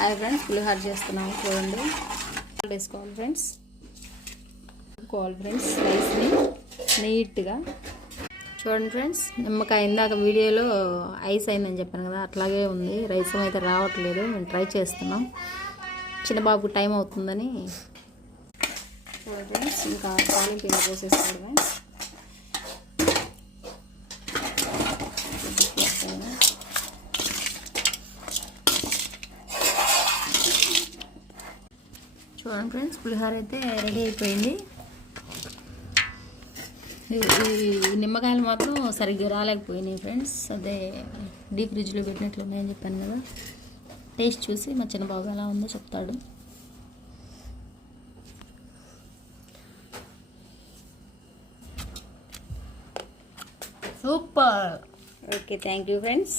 Hi friends, పులిహోర చేస్తున్నాము చూడండి. వేసుకోవాలి ఫ్రెండ్స్, రైస్ని నీట్గా చూడండి ఫ్రెండ్స్. నిమ్మకాయ ఇందాక వీడియోలో ఐస్ అయిందని చెప్పాను కదా, అట్లాగే ఉంది. రైస్ అయితే రావట్లేదు, మేము ట్రై చేస్తున్నాం. చిన్న బాబుకి టైం అవుతుందని చూడండి ఫ్రెండ్స్. ఇంకా తాలింపు ఇలా పోసేసుకోవడమే. చూడండి ఫ్రెండ్స్, పులిహోర అయితే రెడీ అయిపోయింది. ఈ నిమ్మకాయలు మాత్రం సరిగ్గా రాలేకపోయినాయి ఫ్రెండ్స్. అదే డీప్ ఫ్రిడ్జ్లో పెట్టినట్లు ఉన్నాయని చెప్పాను కదా. టేస్ట్ చూసి మా చిన్న బాబు ఎలా ఉందో చెప్తాడు. Super. Okay, thank you friends.